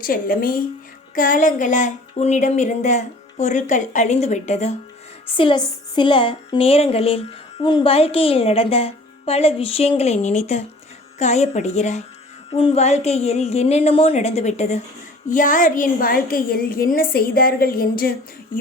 செல்லமே, காலங்களால் உன்னிடம் இருந்த பொருட்கள் அழிந்துவிட்டதோ? சில சில நேரங்களில் உன் வாழ்க்கையில் நடந்த பல விஷயங்களை நினைத்து காயப்படுகிறாய். உன் வாழ்க்கையில் என்னென்னமோ நடந்துவிட்டது. யார் என் வாழ்க்கையில் என்ன செய்தார்கள் என்று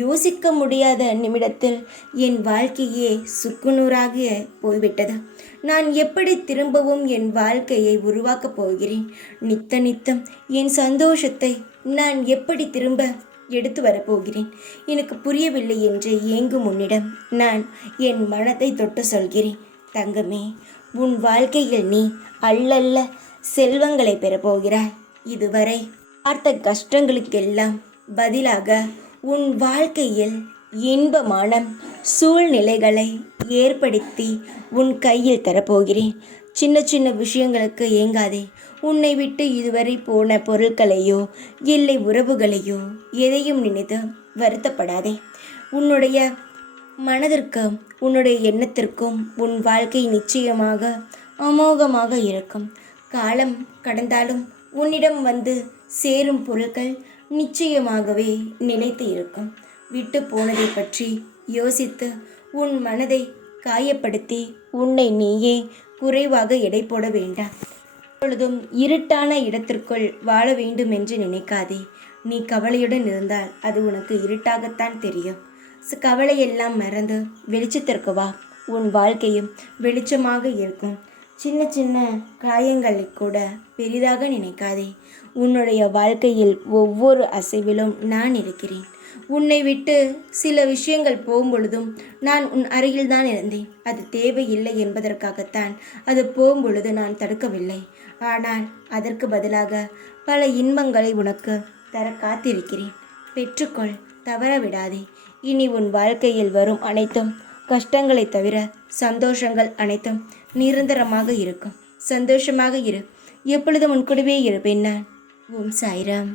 யோசிக்க முடியாத நிமிடத்தில் என் வாழ்க்கையே சுக்குநூறாக போய்விட்டது. நான் எப்படி திரும்பவும் என் வாழ்க்கையை உருவாக்கப் போகிறேன்? நித்தம் என் சந்தோஷத்தை நான் எப்படி திரும்ப எடுத்து வரப்போகிறேன்? எனக்கு புரியவில்லை என்று ஏங்கும் உன்னிடம் நான் என் மனத்தை தொட்டு சொல்கிறேன். தங்கமே, உன் வாழ்க்கையில் நீ அல்லல்ல செல்வங்களை பெறப்போகிறாய். இதுவரை பார்த்த கஷ்டங்களுக்கெல்லாம் பதிலாக உன் வாழ்க்கையில் இன்பமான சூழ்நிலைகளை ஏற்படுத்தி உன் கையில் தரப்போகிறேன். சின்ன சின்ன விஷயங்களுக்கு ஏங்காதே. உன்னை விட்டு இதுவரை போன பொருட்களையோ இல்லை உறவுகளையோ எதையும் நினைத்து வருத்தப்படாதே. உன்னுடைய மனதிற்கும் உன்னுடைய எண்ணத்திற்கும் உன் வாழ்க்கை நிச்சயமாக அமோகமாக இருக்கும். காலம் கடந்தாலும் உன்னிடம் வந்து சேரும் பொருட்கள் நிச்சயமாகவே நிலைத்து இருக்கும். விட்டு போனதை பற்றி யோசித்து உன் மனதை காயப்படுத்தி உன்னை நீயே குறைவாக எடை போட வேண்டாம். எப்பொழுதும் இருட்டான இடத்திற்குள் வாழ வேண்டும் என்று நினைக்காதே. நீ கவலையுடன் இருந்தால் அது உனக்கு இருட்டாகத்தான் தெரியும். கவலையெல்லாம் மறந்து வெளிச்சத்திற்கு வா. உன் வாழ்க்கையும் வெளிச்சமாக இருக்கும். சின்ன சின்ன காயங்களை கூட பெரிதாக நினைக்காதே. உன்னுடைய வாழ்க்கையில் ஒவ்வொரு அசைவிலும் நான் இருக்கிறேன். உன்னை விட்டு சில விஷயங்கள் போகும்பொழுதும் நான் உன் அருகில்தான் இருந்தேன். அது தேவையில்லை என்பதற்காகத்தான் அது போகும்பொழுது நான் தடுக்கவில்லை. ஆனால் அதற்கு பதிலாக பல இன்பங்களை உனக்கு தர காத்திருக்கிறேன். பெற்றுக்கொள், தவற விடாதே. இனி உன் வாழ்க்கையில் வரும் அனைத்தும் கஷ்டங்களை தவிர சந்தோஷங்கள் அனைத்தும் நிரந்தரமாக இருக்கும். சந்தோஷமாக இரு. எப்பொழுதும் உன் கூடவே இருப்பேன் நான். ஓம் சாய்ராம்.